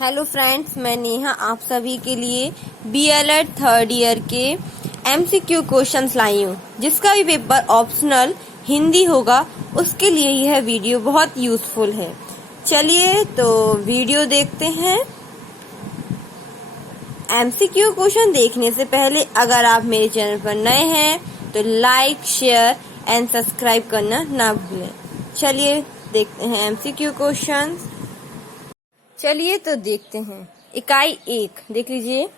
Hello friends, मैं नेहा आप सभी के लिए बीएलएड थर्ड ईयर के एमसीक्यू क्वेश्चंस लाई हूँ। जिसका भी पेपर ऑप्शनल हिंदी होगा उसके लिए यह वीडियो बहुत यूजफुल है। चलिए तो वीडियो देखते हैं। एमसीक्यू क्वेश्चन देखने से पहले अगर आप मेरे चैनल पर नए हैं तो लाइक, शेयर एंड सब्सक्राइब करना ना भूलें। चलिए देखते हैं एमसीक्यू क्वेश्चंस। चलिए तो देखते हैं। इकाई 1 देख लीजिए,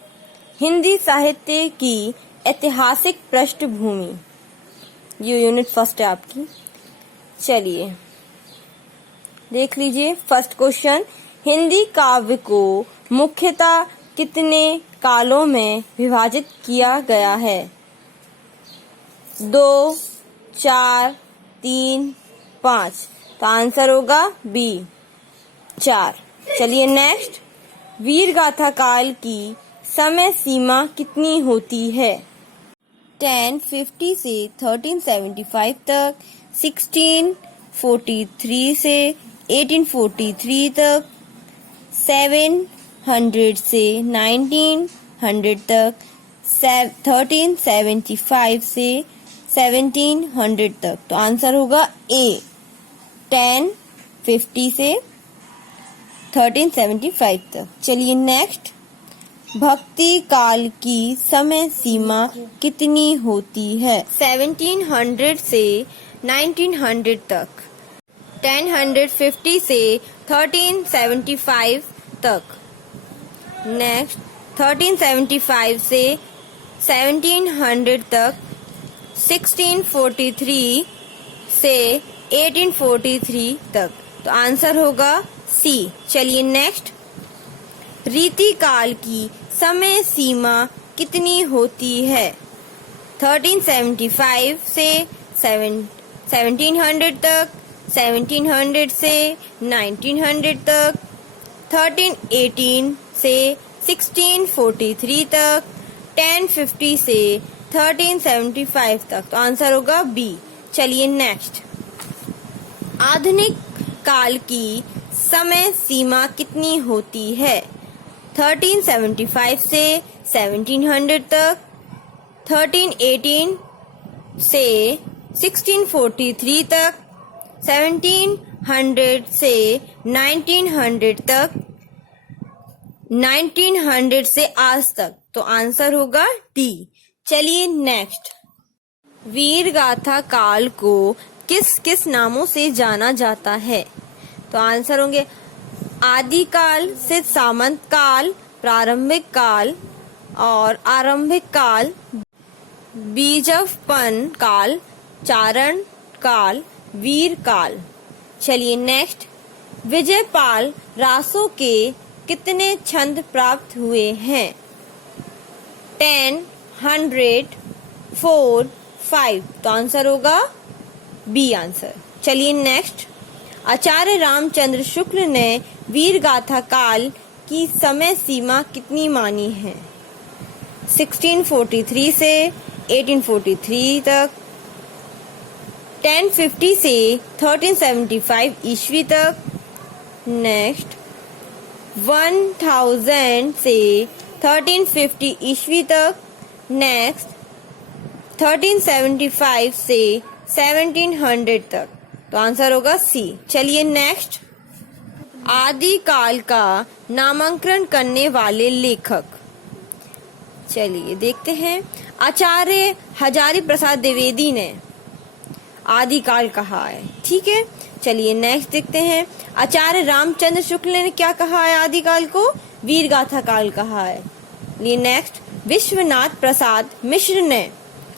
हिंदी साहित्य की ऐतिहासिक पृष्ठभूमि। ये यूनिट फर्स्ट है आपकी। चलिए देख लीजिए फर्स्ट क्वेश्चन, हिंदी काव्य को मुख्यतः कितने कालों में विभाजित किया गया है? 2, 4, 3, 5। तो आंसर होगा बी 4। चलिए नेक्स्ट, वीर गाथा काल की समय सीमा कितनी होती है? 1050 से 1375 तक, 1643 से 1843 तक, 700 से 1900 तक, 1375 से 1700 तक। तो आंसर होगा ए 1050 से 1375 तक। चलिए नेक्स्ट, भक्ति काल की समय सीमा कितनी होती है? 1700 से 1900 तक, 1050 से 1375 तक, नेक्स्ट 1375 से 1700 तक, 1643 से 1843 तक। तो आंसर होगा सी। चलिए नेक्स्ट, रीति काल की समय सीमा कितनी होती है? 1375 से 1700 तक, 1700 से 1900 तक, 1318 से 1643 तक, 1050 से 1375 तक। तो आंसर होगा बी। चलिए नेक्स्ट, आधुनिक काल की समय सीमा कितनी होती है? 1375 से 1700 तक, 1318 से 1643 तक, 1700 से 1900 तक, 1900 से आज तक। तो आंसर होगा डी। चलिए नेक्स्ट, वीर गाथा काल को किस किस नामों से जाना जाता है? तो आंसर होंगे आदिकाल, सिद्ध सामंत काल, प्रारंभिक काल और आरंभिक काल, बीजवपन काल, चारण काल, वीर काल। चलिए नेक्स्ट, विजयपाल रासो के कितने छंद प्राप्त हुए हैं? 10, 100, 4, 5। तो आंसर होगा बी आंसर। चलिए नेक्स्ट, आचार्य रामचंद्र शुक्ल ने वीर गाथा काल की समय सीमा कितनी मानी है? 1643 से 1843 तक, 1050 से 1375 ईस्वी तक, नेक्स्ट 1000 से 1350 ईस्वी तक, नेक्स्ट 1375 से 1700 तक। तो आंसर होगा सी। चलिए नेक्स्ट, आदिकाल का नामांकन करने वाले लेखक। चलिए देखते हैं। आचार्य हजारी प्रसाद द्विवेदी ने आदिकाल कहा है, ठीक है। चलिए नेक्स्ट देखते हैं, आचार्य रामचंद्र शुक्ल ने क्या कहा है? आदिकाल को वीर गाथा काल कहा है। ये नेक्स्ट, विश्वनाथ प्रसाद मिश्र ने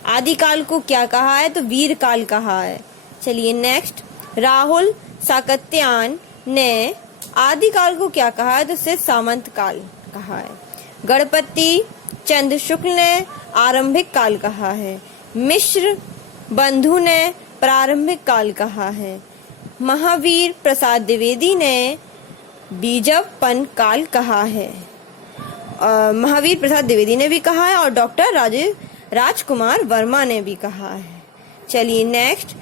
आदिकाल को क्या कहा है? तो वीर काल कहा है। चलिए नेक्स्ट, राहुल साकत्यान ने आदिकाल को क्या कहा है? तो सिद्ध सामंत काल कहा है। गणपति चंद्र शुक्ल ने आरंभिक काल कहा है। मिश्र बंधु ने प्रारंभिक काल कहा है। महावीर प्रसाद द्विवेदी ने बीजवपन काल कहा है। महावीर प्रसाद द्विवेदी ने भी कहा है और डॉक्टर राजकुमार वर्मा ने भी कहा है। चलिए नेक्स्ट,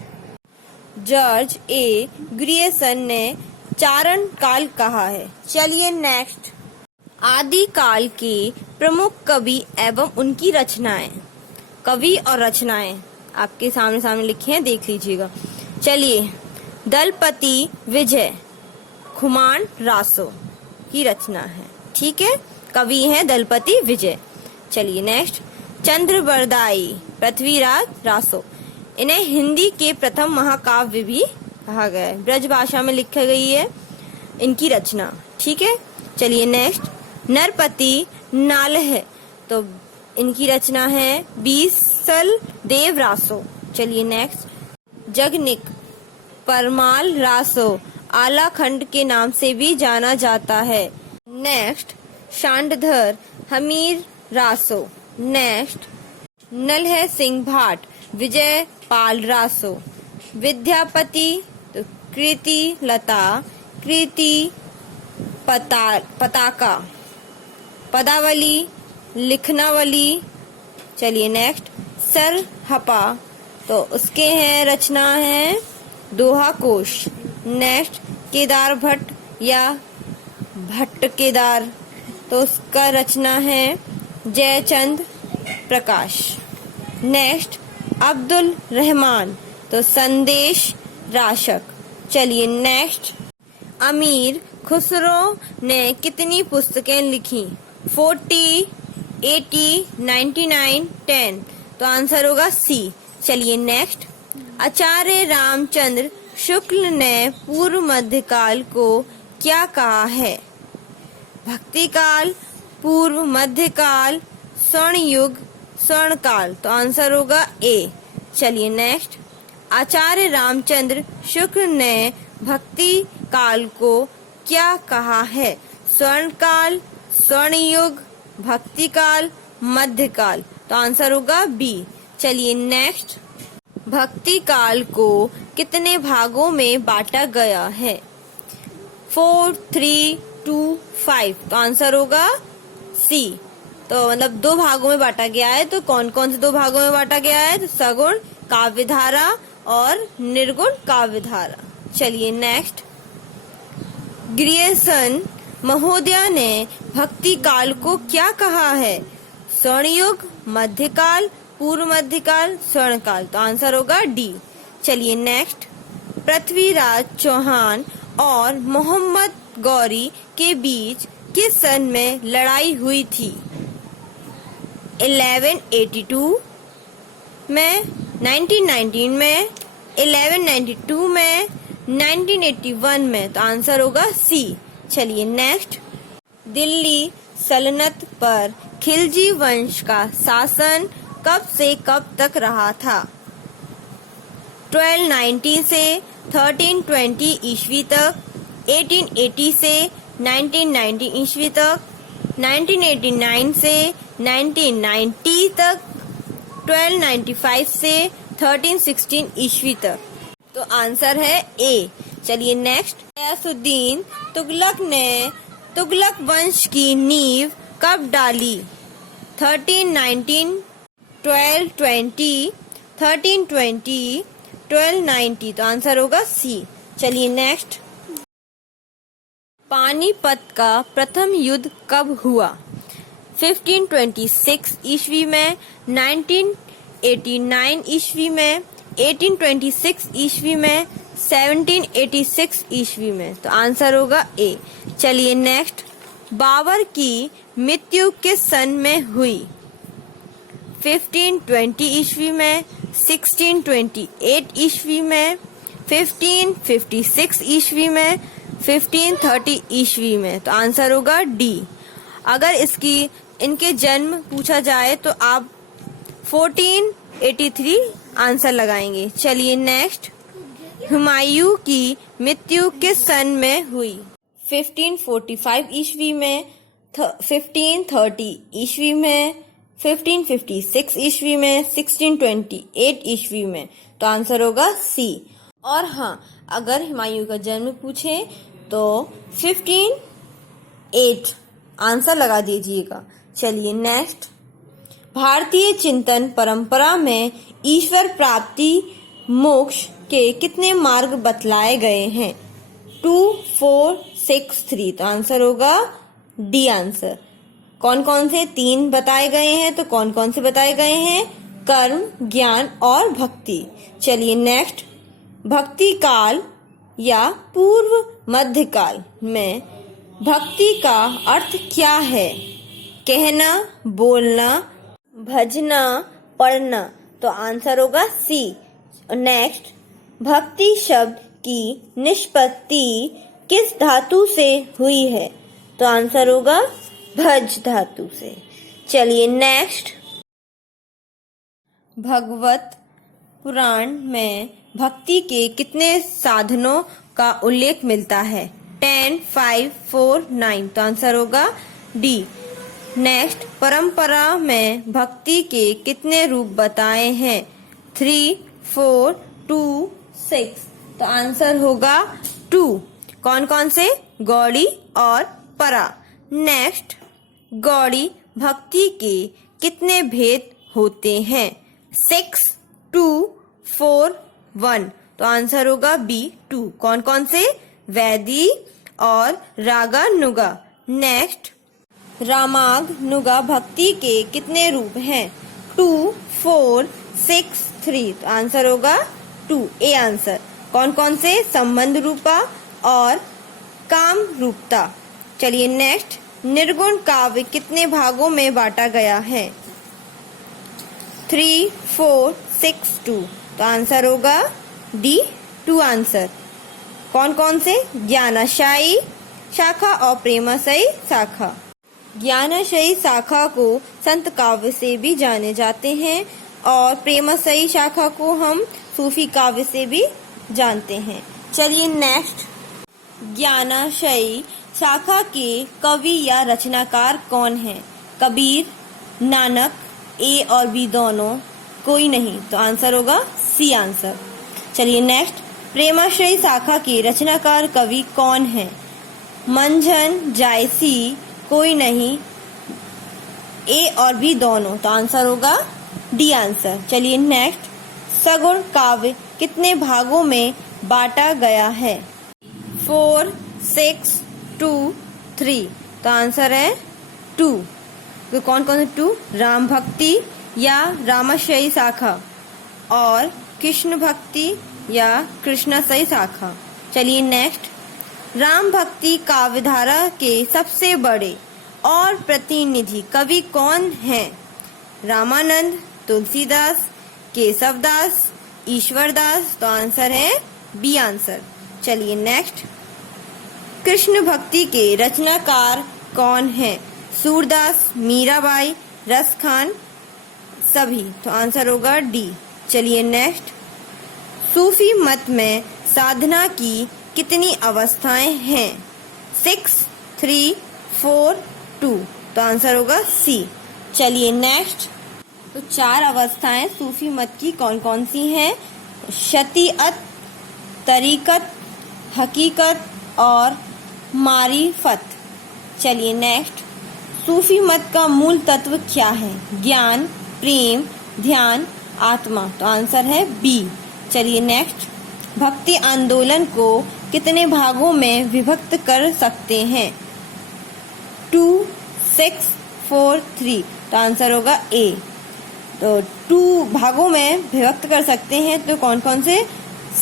जॉर्ज ए ग्रियर्सन ने चारण काल कहा है। चलिए नेक्स्ट, आदिकाल के प्रमुख कवि एवं उनकी रचनाएं। कवि और रचनाएं आपके सामने सामने लिखी हैं, देख लीजिएगा। चलिए, दलपति विजय खुमान रासो की रचना है, ठीक है। कवि हैं दलपति विजय। चलिए नेक्स्ट, चंद्रबरदाई पृथ्वीराज रासो। इन्हें हिंदी के प्रथम महाकाव्य भी कहा गया है, ब्रज भाषा में लिखी गई है इनकी रचना, ठीक है। चलिए नेक्स्ट, नरपति नालह, तो इनकी रचना है बीसल देव रासो। चलिए नेक्स्ट, जगनिक परमाल रासो आलाखंड के नाम से भी जाना जाता है। नेक्स्ट, शांडधर हमीर रासो। नेक्स्ट, नलह सिंह भाट विजय पाल रासो। विद्यापति तो कृति लता, कृति पताका, पदावली, लिखनावली। चलिए नेक्स्ट, सर हपा, तो उसके हैं रचना है दोहा कोश। नेक्स्ट, केदार भट्ट या भट्ट केदार, तो उसका रचना है जयचंद प्रकाश। नेक्स्ट, अब्दुल रहमान, तो संदेश राशक। चलिए नेक्स्ट, अमीर खुसरो ने कितनी पुस्तकें लिखी? 40, 80, 99, 10, तो आंसर होगा सी। चलिए नेक्स्ट, आचार्य रामचंद्र शुक्ल ने पूर्व मध्यकाल को क्या कहा है? भक्तिकाल, पूर्व मध्यकाल, स्वर्ण युग, स्वर्णकाल, तो आंसर होगा ए। चलिए नेक्स्ट, आचार्य रामचंद्र शुक्ल ने भक्ति काल को क्या कहा है? स्वर्णकाल, स्वर्ण युग, भक्ति काल, मध्यकाल, तो आंसर होगा बी। चलिए नेक्स्ट, भक्ति काल को कितने भागों में बांटा गया है? 4, 3, 2, 5, तो आंसर होगा सी। तो मतलब 2 भागों में बांटा गया है, तो कौन कौन से 2 भागों में बांटा गया है? तो सगुण काव्यधारा और निर्गुण काव्यधारा। चलिए नेक्स्ट, ग्रियर्सन महोदय ने भक्ति काल को क्या कहा है? स्वर्णयुग, मध्यकाल, पूर्व मध्यकाल, स्वर्णकाल, तो आंसर होगा डी। चलिए नेक्स्ट, पृथ्वीराज चौहान और मोहम्मद गौरी के बीच किस सन में लड़ाई हुई थी? 1182 में, 1919 में, 1192 में, 1981 में, तो आंसर होगा सी। चलिए नेक्स्ट, दिल्ली सल्तनत पर खिलजी वंश का शासन कब से कब तक रहा था? 1290 से 1320 ईस्वी तक, 1880 से 1990 ईस्वी तक, 1989 से 1990 तक, 1295 से 1316 ईस्वी तक, तो आंसर है ए। चलिए नेक्स्ट, गयासुद्दीन तुगलक ने तुगलक वंश की नींव कब डाली? 1319, 1220, 1320, 1290, तो आंसर होगा सी। चलिए नेक्स्ट, पानीपत का प्रथम युद्ध कब हुआ? 1526 ईस्वी में, 1989 ईस्वी में, 1826 ईस्वी में, 1786 ईस्वी में, तो आंसर होगा ए। चलिए नेक्स्ट, बाबर की मृत्यु किस सन में हुई? 1520 ईस्वी में, 1628 ईस्वी में, 1556 ईस्वी में, 1530 ईस्वी में, तो आंसर होगा डी। अगर इनके जन्म पूछा जाए तो आप 1483 आंसर लगाएंगे। चलिए नेक्स्ट, हुमायूं की मृत्यु किस सन में हुई? 1545 ईस्वी में, 1530 ईस्वी में, 1556 ईस्वी में, 1628 ईस्वी में, तो आंसर होगा सी। और हाँ, अगर हुमायूं का जन्म पूछे तो 1508 आंसर लगा दीजिएगा। चलिए नेक्स्ट, भारतीय चिंतन परंपरा में ईश्वर प्राप्ति मोक्ष के कितने मार्ग बतलाए गए हैं? 2, 4, 6, 3, तो आंसर होगा डी आंसर। कौन कौन से 3 बताए गए हैं, तो कौन कौन से बताए गए हैं? कर्म, ज्ञान और भक्ति। चलिए नेक्स्ट, भक्ति काल या पूर्व मध्यकाल में भक्ति का अर्थ क्या है? कहना, बोलना, भजना, पढ़ना। तो आंसर होगा सी। नेक्स्ट, भक्ति शब्द की निष्पत्ति किस धातु से हुई है? तो आंसर होगा भज धातु से। चलिए नेक्स्ट, भगवत पुराण में भक्ति के कितने साधनों का उल्लेख मिलता है? 10, 5, 4, 9। तो आंसर होगा डी। नेक्स्ट, परंपरा में भक्ति के कितने रूप बताए हैं? 3, 4, 2, 6। तो आंसर होगा 2। कौन कौन से? गौड़ी और परा। नेक्स्ट, गौड़ी भक्ति के कितने भेद होते हैं? 6, 2, 4, 1। तो आंसर होगा बी 2। कौन कौन से? वैदी और रागा नुगा। नेक्स्ट, रामाग नुगा भक्ति के कितने रूप हैं? 2, 4, 6, 3। तो आंसर होगा 2, ए आंसर। कौन कौन से? संबंध रूपा और काम रूपता। चलिए नेक्स्ट, निर्गुण काव्य कितने भागों में बांटा गया है? 3, 4, 6, 2। तो आंसर होगा डी 2 आंसर। कौन कौन से? ज्ञानाशयी शाखा और प्रेमाशयी शाखा। ज्ञानाशयी शाखा को संत काव्य से भी जाने जाते हैं और प्रेमाशयी शाखा को हम सूफी काव्य से भी जानते हैं। चलिए नेक्स्ट, ज्ञानाशयी शाखा के कवि या रचनाकार कौन है? कबीर, नानक, ए और बी दोनों, कोई नहीं। तो आंसर होगा सी आंसर। चलिए नेक्स्ट, प्रेमाश्रयी शाखा के रचनाकार कवि कौन है? मंझन, जायसी, कोई नहीं, ए और बी दोनों। तो आंसर होगा डी आंसर। चलिए नेक्स्ट, सगुण काव्य कितने भागों में बांटा गया है? 4, 6, 2, 3। तो आंसर है 2। तो कौन कौन से 2? राम भक्ति या रामाश्रयी शाखा और कृष्ण भक्ति या कृष्णाश्रयी शाखा। चलिए नेक्स्ट, राम भक्ति काव्यधारा के सबसे बड़े और प्रतिनिधि कवि कौन हैं? रामानंद, तुलसीदास, केशवदास, ईश्वरदास। तो आंसर है बी आंसर। चलिए नेक्स्ट, कृष्ण भक्ति के रचनाकार कौन है? सूरदास, मीराबाई, रसखान, सभी। तो आंसर होगा डी। चलिए नेक्स्ट, सूफी मत में साधना की कितनी अवस्थाएं हैं? 6, 3, 4, 2। तो आंसर होगा सी। चलिए नेक्स्ट, तो 4 अवस्थाएं सूफी मत की कौन कौन सी हैं? शतीअत, तरीकत, हकीकत और मारिफत। चलिए नेक्स्ट, सूफी मत का मूल तत्व क्या है? ज्ञान, प्रेम, ध्यान, आत्मा। तो आंसर है बी। चलिए नेक्स्ट, भक्ति आंदोलन को कितने भागों में विभक्त कर सकते हैं? 2, 6, 4, 3। तो आंसर होगा ए। तो 2 भागों में विभक्त कर सकते हैं। तो कौन कौन से?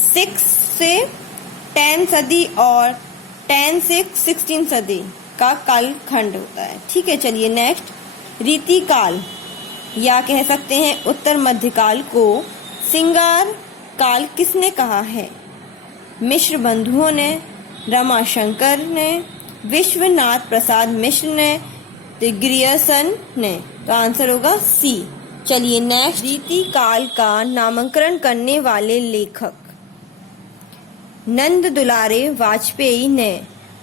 6 से 10 सदी और 10 से 16 सदी का कालखंड होता है। ठीक है। चलिए नेक्स्ट, रीति काल या कह सकते हैं उत्तर मध्यकाल को सिंगार काल किसने कहा है? मिश्र बंधुओं ने, रमाशंकर ने, विश्वनाथ प्रसाद मिश्र ने, ग्रियर्सन ने। तो आंसर होगा सी। चलिए नेक्स्ट, रीति काल का नामकरण करने वाले लेखक? नंद दुलारे वाजपेयी ने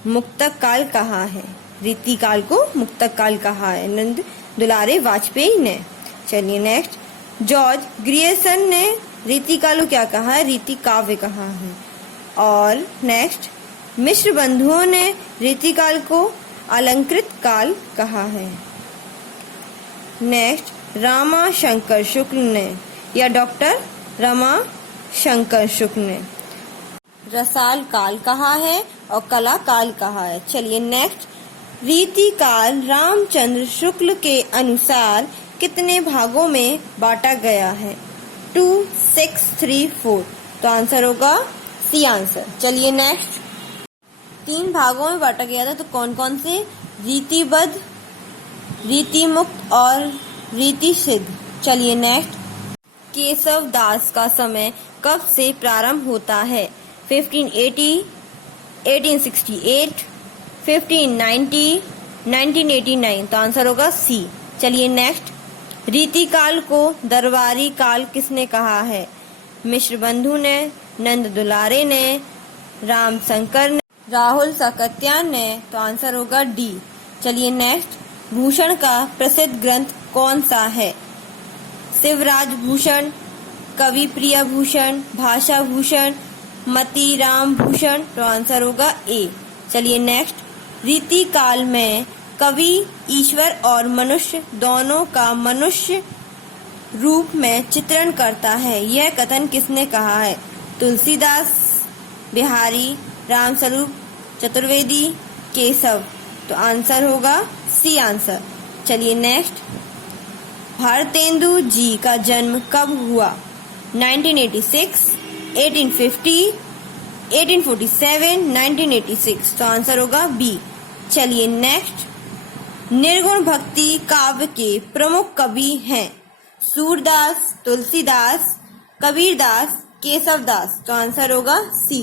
मुक्तक काल कहा है। रीति काल को मुक्तक काल कहा है नंद दुलारे वाजपेयी ने। चलिए नेक्स्ट, जॉर्ज ग्रियर्सन ने रीति काल को क्या कहा है? रीति काव्य कहा है। और नेक्स्ट, मिश्र बंधुओं ने रीति काल को अलंकृत काल कहा है। नेक्स्ट, रामा शंकर शुक्ल ने या डॉक्टर रमा शंकर शुक्ल ने रसाल काल कहा है और कला काल कहा है। चलिए नेक्स्ट, रीतिकाल रामचंद्र शुक्ल के अनुसार कितने भागों में बांटा गया है? 2, 6, 3, 4। तो आंसर होगा सी आंसर। चलिए नेक्स्ट। 3 भागों में बांटा गया था, तो कौन कौन से? रीतिबद्ध, रीतिमुक्त और रीतिसिद्ध। चलिए नेक्स्ट। केशव दास का समय कब से प्रारंभ होता है? 1580, 1868, 1590, 1989। तो आंसर होगा सी। चलिए नेक्स्ट। रीतिकाल को दरबारी काल किसने कहा है? मिश्र बंधु ने, नंद दुलारे ने, राम शंकर ने, राहुल साकत्यान ने। तो आंसर होगा डी। चलिए नेक्स्ट। भूषण का प्रसिद्ध ग्रंथ कौन सा है? शिवराज भूषण, कवि प्रिय भूषण, भाषा भूषण, मती राम भूषण। तो आंसर होगा ए। चलिए नेक्स्ट। रीति काल में कवि ईश्वर और मनुष्य दोनों का मनुष्य रूप में चित्रण करता है, यह कथन किसने कहा है? तुलसीदास, बिहारी, रामस्वरूप चतुर्वेदी, केशव। तो आंसर होगा सी आंसर। चलिए नेक्स्ट। भारतेंदु जी का जन्म कब हुआ? 1986, 1850, 1847, 1986। तो आंसर होगा बी। चलिए नेक्स्ट। निर्गुण भक्ति काव्य के प्रमुख कवि हैं? सूरदास, तुलसीदास, कबीरदास, केशवदास। तो आंसर होगा सी।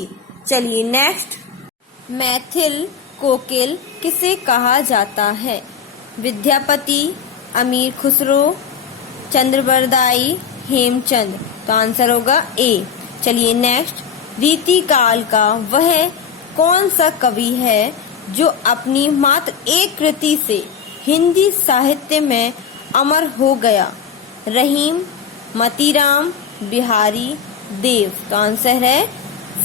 चलिए नेक्स्ट। मैथिल कोकिल किसे कहा जाता है? विद्यापति, अमीर खुसरो, चंद्रबरदाई, हेमचंद। तो आंसर होगा ए। चलिए नेक्स्ट। रीतिकाल का वह कौन सा कवि है जो अपनी मात्र एक कृति से हिंदी साहित्य में अमर हो गया? रहीम, मतीराम, बिहारी, देव। तो आंसर है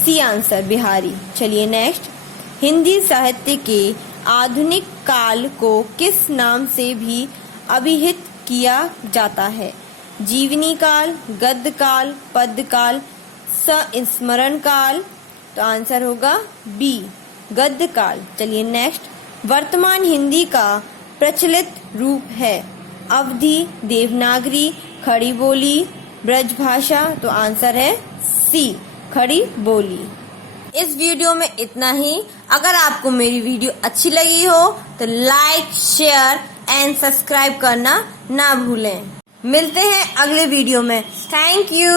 सी आंसर, बिहारी। चलिए नेक्स्ट। हिंदी साहित्य के आधुनिक काल को किस नाम से भी अभिहित किया जाता है? जीवनी काल, गद्य काल, पद्य काल, संस्मरण काल। तो आंसर होगा बी, गद्य काल। चलिए नेक्स्ट। वर्तमान हिंदी का प्रचलित रूप है? अवधी, देवनागरी, खड़ी बोली, ब्रजभाषा। तो आंसर है सी, खड़ी बोली। इस वीडियो में इतना ही। अगर आपको मेरी वीडियो अच्छी लगी हो तो लाइक, शेयर एंड सब्सक्राइब करना ना भूलें। मिलते हैं अगले वीडियो में। Thank you.